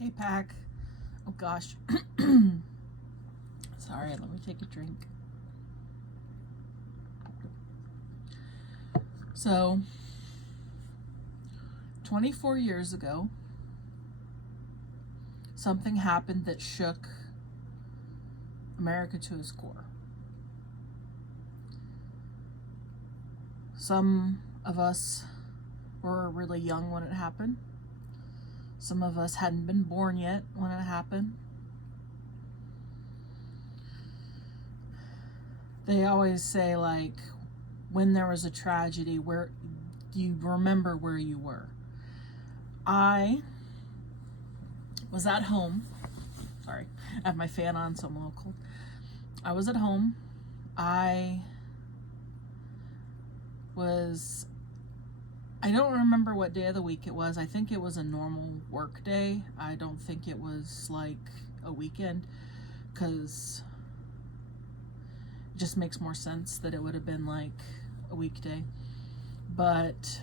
Hey, Pack. Oh, gosh. Sorry, let me take a drink. So, 24 years ago, something happened that shook America to its core. Some of us were really young when it happened. Some of us hadn't been born yet when it happened. They always say, like, when there was a tragedy, where you remember where you were. I was at home. Sorry, I have my fan on, so I'm a little cold. I was at home. I don't remember what day of the week it was. I think it was a normal work day. I don't think it was like a weekend, because it just makes more sense that it would have been like a weekday. But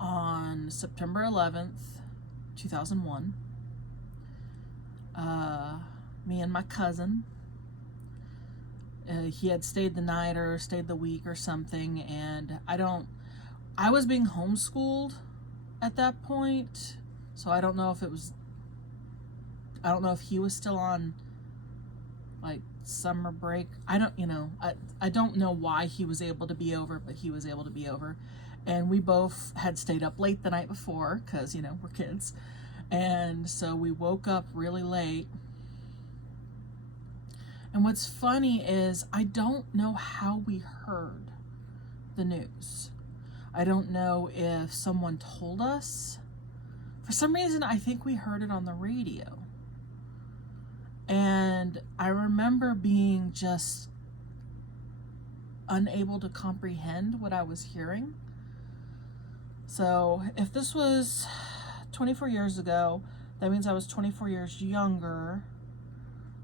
on September 11th, 2001, me and my cousin, he had stayed the night or stayed the week or something, and I was being homeschooled at that point, so I don't know if he was still on like summer break. I don't know why he was able to be over, but he was able to be over. And we both had stayed up late the night before, because we're kids. And so we woke up really late. And what's funny is I don't know how we heard the news. I don't know if someone told us. For some reason, I think we heard it on the radio. And I remember being just unable to comprehend what I was hearing. So if this was 24 years ago, that means I was 24 years younger.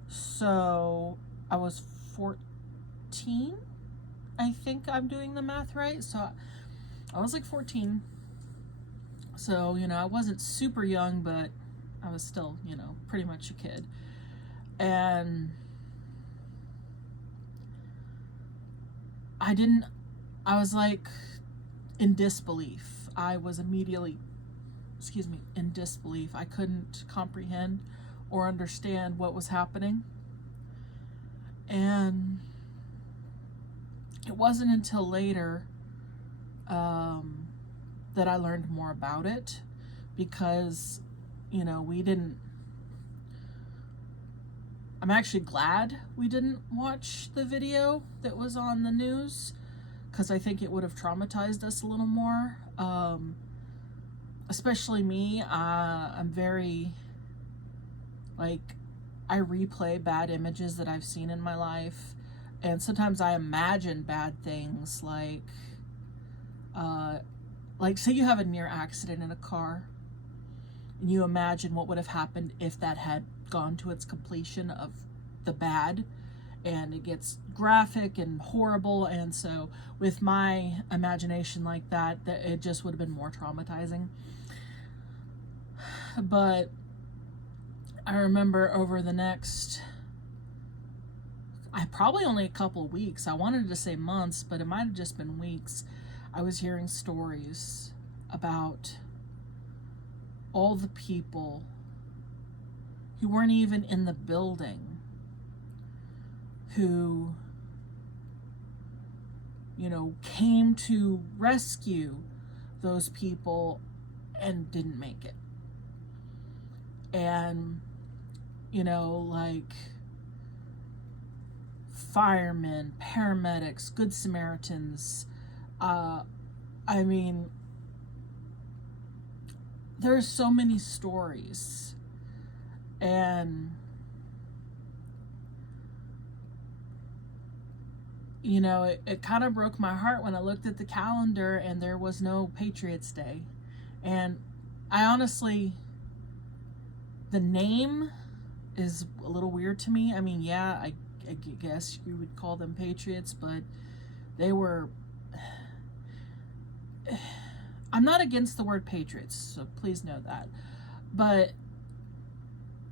So I was 14. I think I'm doing the math right. So I was like 14. So, I wasn't super young, but I was still, pretty much a kid. And I was like in disbelief. I was immediately, in disbelief. I couldn't comprehend or understand what was happening. And it wasn't until later that I learned more about it, because, I'm actually glad we didn't watch the video that was on the news, because I think it would have traumatized us a little more. Especially me. I'm very, I replay bad images that I've seen in my life, and sometimes I imagine bad things, like say you have a near accident in a car, and you imagine what would have happened if that had gone to its completion of the bad, and it gets graphic and horrible. And so with my imagination like that, it just would have been more traumatizing. But I remember over the next, probably only a couple weeks, I wanted to say months, but it might have just been weeks, I was hearing stories about all the people who weren't even in the building, who, came to rescue those people and didn't make it. And, firemen, paramedics, Good Samaritans. There's so many stories. And, it kind of broke my heart when I looked at the calendar and there was no Patriots Day. And I honestly, the name is a little weird to me. I guess you would call them patriots, but they were, I'm not against the word patriots, so please know that. But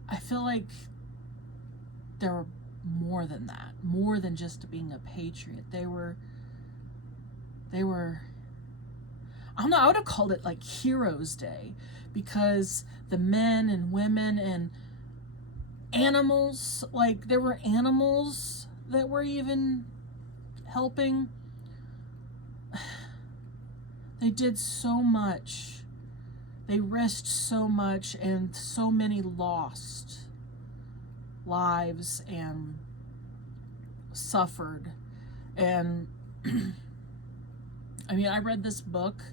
I feel like there were more than that, more than just being a patriot. They were, I don't know, I would have called it like Heroes Day, because the men and women and animals, like there were animals that were even helping. They did so much. They risked so much, and so many lost lives and suffered. And I mean, I read this book,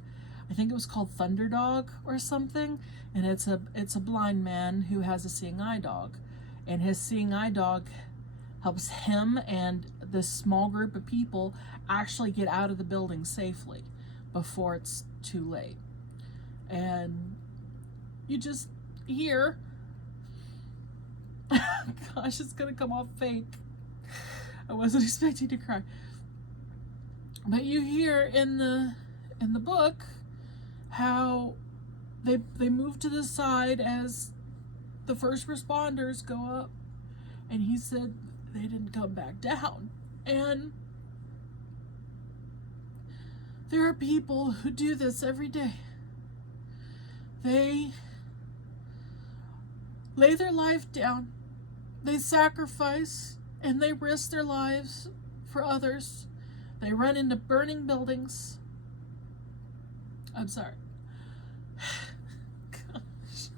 I think it was called Thunderdog or something, and it's a blind man who has a seeing eye dog, and his seeing eye dog helps him and this small group of people actually get out of the building safely before it's too late. And you just hear, gosh, it's gonna come off fake. I wasn't expecting to cry. But you hear in the book how they move to the side as the first responders go up, and he said they didn't come back down. And there are people who do this every day. They lay their life down, they sacrifice, and they risk their lives for others. They run into burning buildings. I'm sorry. Gosh.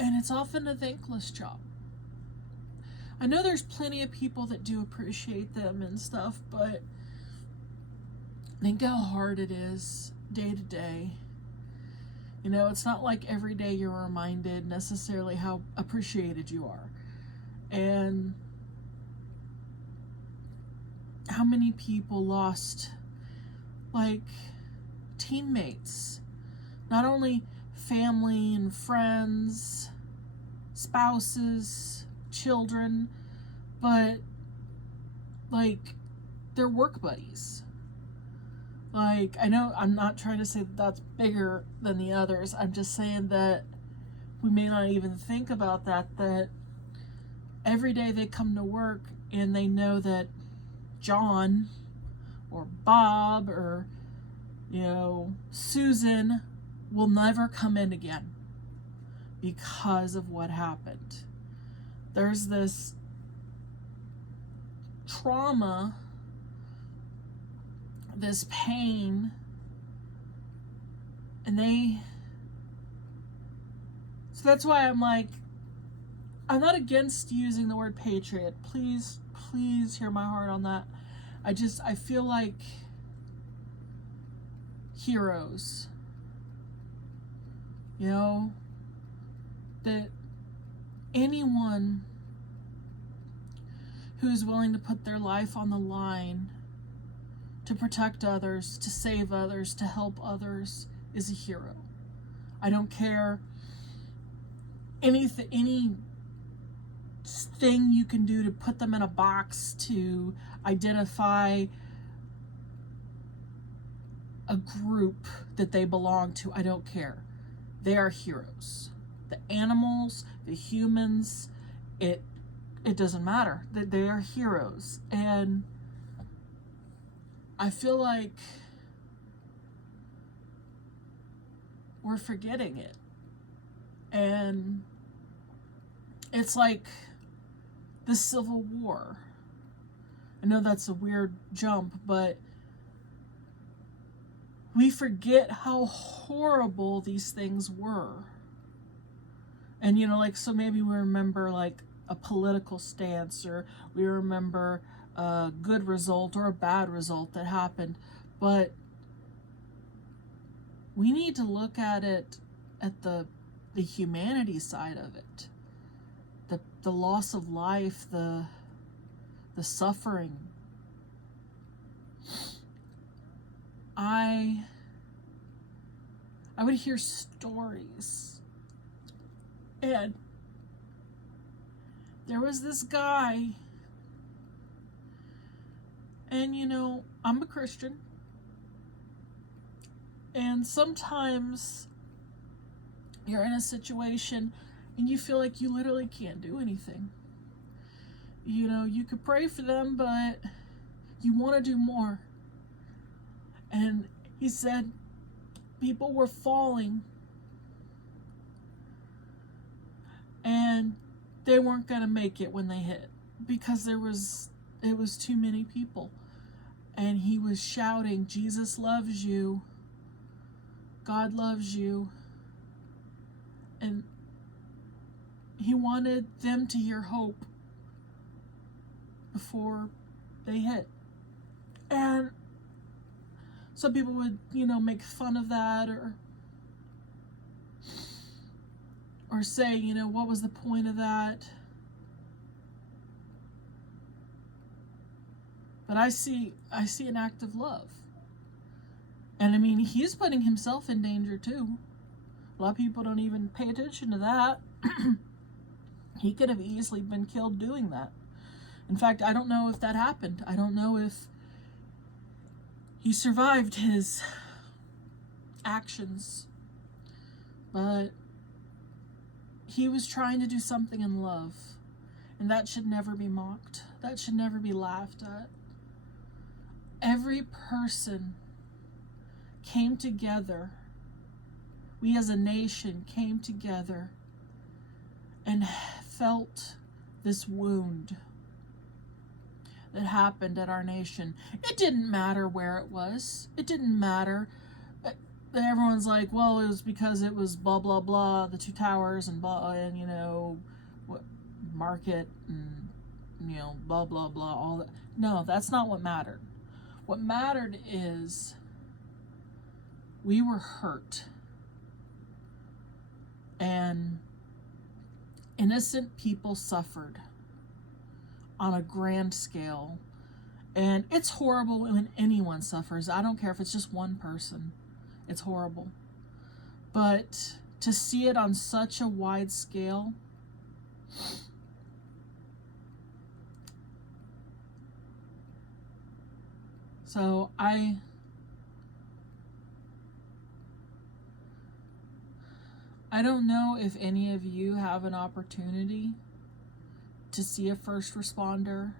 And it's often a thankless job. I know there's plenty of people that do appreciate them and stuff, but think how hard it is day to day. You know, it's not like every day you're reminded necessarily how appreciated you are. And how many people lost, like, teammates. Not only family and friends, spouses, children, but, like, their work buddies. Like, I know I'm not trying to say that that's bigger than the others. I'm just saying that we may not even think about that every day they come to work and they know that John or Bob or, you know, Susan will never come in again because of what happened. There's this trauma, this pain, and so that's why I'm like, I'm not against using the word patriot. Please hear my heart on that. I feel like heroes, you know, that anyone who's willing to put their life on the line to protect others, to save others, to help others is a hero. I don't care any thing you can do to put them in a box to identify a group that they belong to. I don't care. They are heroes. The animals, the humans, it doesn't matter. They are heroes. And I feel like we're forgetting it. And it's like the Civil War. I know that's a weird jump, but we forget how horrible these things were. And, you know, like, so maybe we remember, like, a political stance, or we remember a good result or a bad result that happened. But we need to look at it at the humanity side of it. The loss of life, the suffering. I would hear stories, and there was this guy, and you know, I'm a Christian, and sometimes you're in a situation and you feel like you literally can't do anything. You know, you could pray for them, but you want to do more. And he said people were falling and they weren't going to make it when they hit because it was too many people. And he was shouting, Jesus loves you, God loves you. And he wanted them to hear hope before they hit. And some people would, you know, make fun of that or say, you know, what was the point of that? But I see an act of love. And I mean, he's putting himself in danger too. A lot of people don't even pay attention to that. He could have easily been killed doing that. In fact, I don't know if that happened. I don't know if he survived his actions. But he was trying to do something in love. And that should never be mocked. That should never be laughed at. Every person came together. We as a nation came together and felt this wound that happened at our nation. It didn't matter where it was. It didn't matter. Everyone's like, well, it was because it was blah, blah, blah, the two towers and blah, and, you know, what market and, you know, blah, blah, blah, all that. No, that's not what mattered. What mattered is we were hurt. And innocent people suffered on a grand scale. And it's horrible when anyone suffers. I don't care if it's just one person. It's horrible. But to see it on such a wide scale, so I don't know if any of you have an opportunity to see a first responder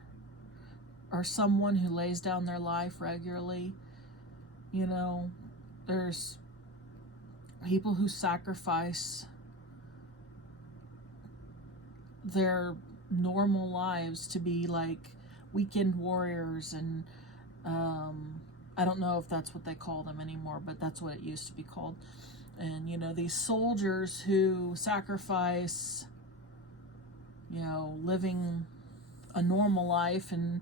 or someone who lays down their life regularly. You know, there's people who sacrifice their normal lives to be like weekend warriors, and I don't know if that's what they call them anymore, but that's what it used to be called. And, you know, these soldiers who sacrifice, you know, living a normal life and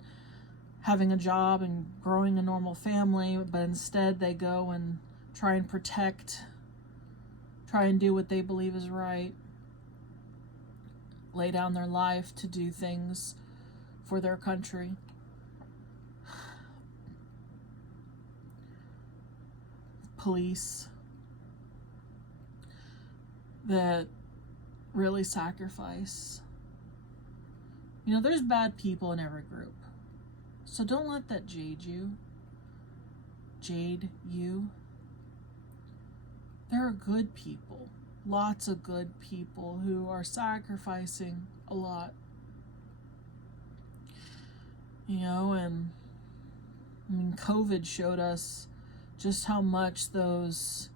having a job and growing a normal family, but instead they go and try and do what they believe is right, lay down their life to do things for their country. Police that really sacrifice. You know, there's bad people in every group. So don't let that jade you. There are good people, lots of good people who are sacrificing a lot. You know, and I mean, COVID showed us just how much those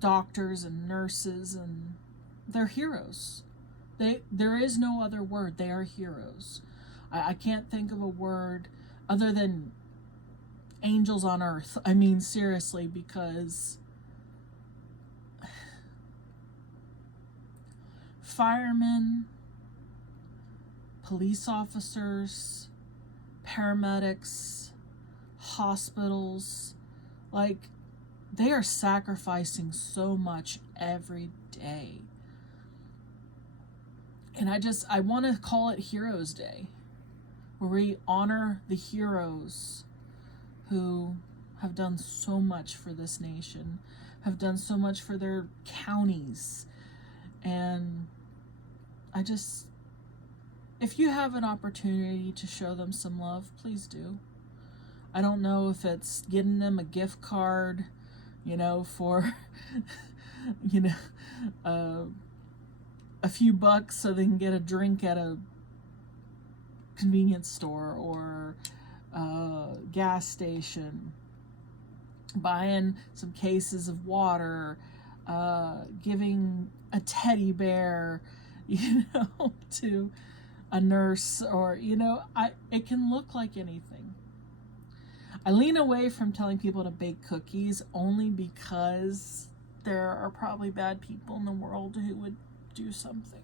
doctors and nurses, and they're heroes. There is no other word. They are heroes. I can't think of a word other than angels on earth. I mean, seriously, because firemen, police officers, paramedics, hospitals, like, they are sacrificing so much every day. And I want to call it Heroes Day, where we honor the heroes who have done so much for this nation, have done so much for their counties, And I just, if you have an opportunity to show them some love, please do. I don't know if it's getting them a gift card, you know, for, you know, a few bucks so they can get a drink at a convenience store or gas station, buying some cases of water, giving a teddy bear, you know, to a nurse, or, you know, it can look like anything. I lean away from telling people to bake cookies only because there are probably bad people in the world who would do something.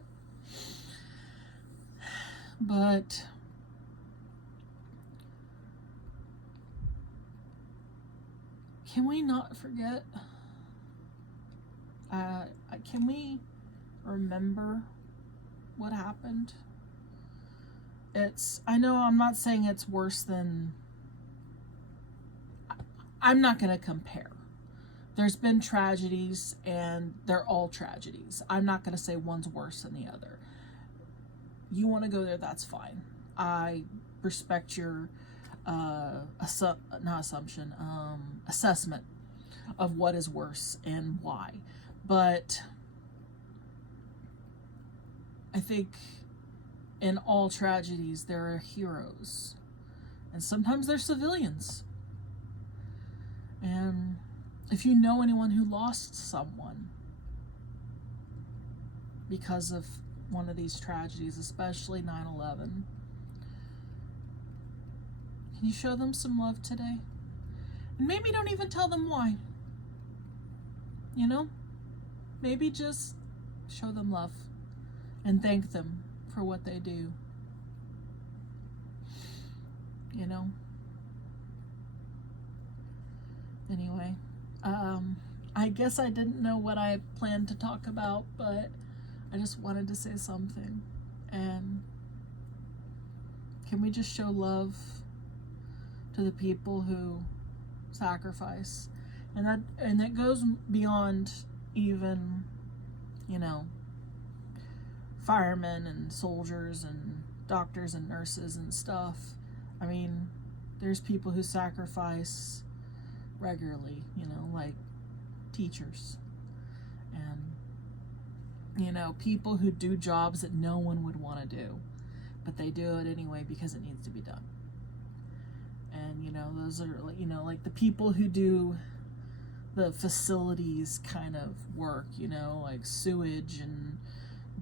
But can we not forget? Can we remember what happened? I know I'm not saying it's worse than, I'm not going to compare. There's been tragedies and they're all tragedies. I'm not going to say one's worse than the other. You want to go there, that's fine. I respect your assessment of what is worse and why. But I think in all tragedies there are heroes, and sometimes they're civilians. And if you know anyone who lost someone because of one of these tragedies, especially 9/11, can you show them some love today? And maybe don't even tell them why. You know? Maybe just show them love and thank them for what they do. You know? Anyway, I guess I didn't know what I planned to talk about, but I just wanted to say something. And can we just show love to the people who sacrifice? And that goes beyond even, you know, firemen and soldiers and doctors and nurses and stuff. I mean, there's people who sacrifice regularly, you know, like teachers, and, you know, people who do jobs that no one would want to do, but they do it anyway because it needs to be done. And, you know, those are, you know, like the people who do the facilities kind of work, you know, like sewage and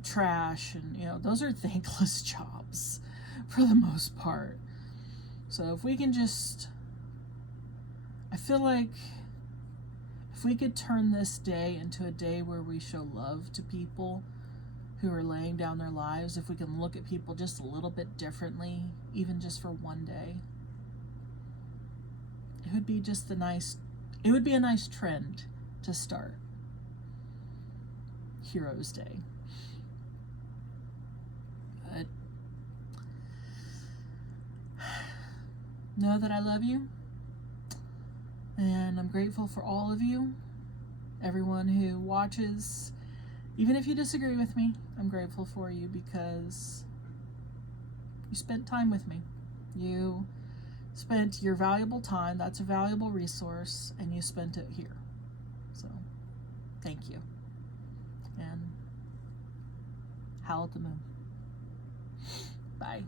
trash, and, you know, those are thankless jobs for the most part. So if we can just, I feel like if we could turn this day into a day where we show love to people who are laying down their lives, if we can look at people just a little bit differently, even just for one day, it would be just it would be a nice trend to start Heroes Day. But know that I love you, and I'm grateful for all of you, everyone who watches. Even if you disagree with me, I'm grateful for you because you spent time with me. You spent your valuable time, that's a valuable resource, and you spent it here. So, thank you. And howl at the moon. Bye.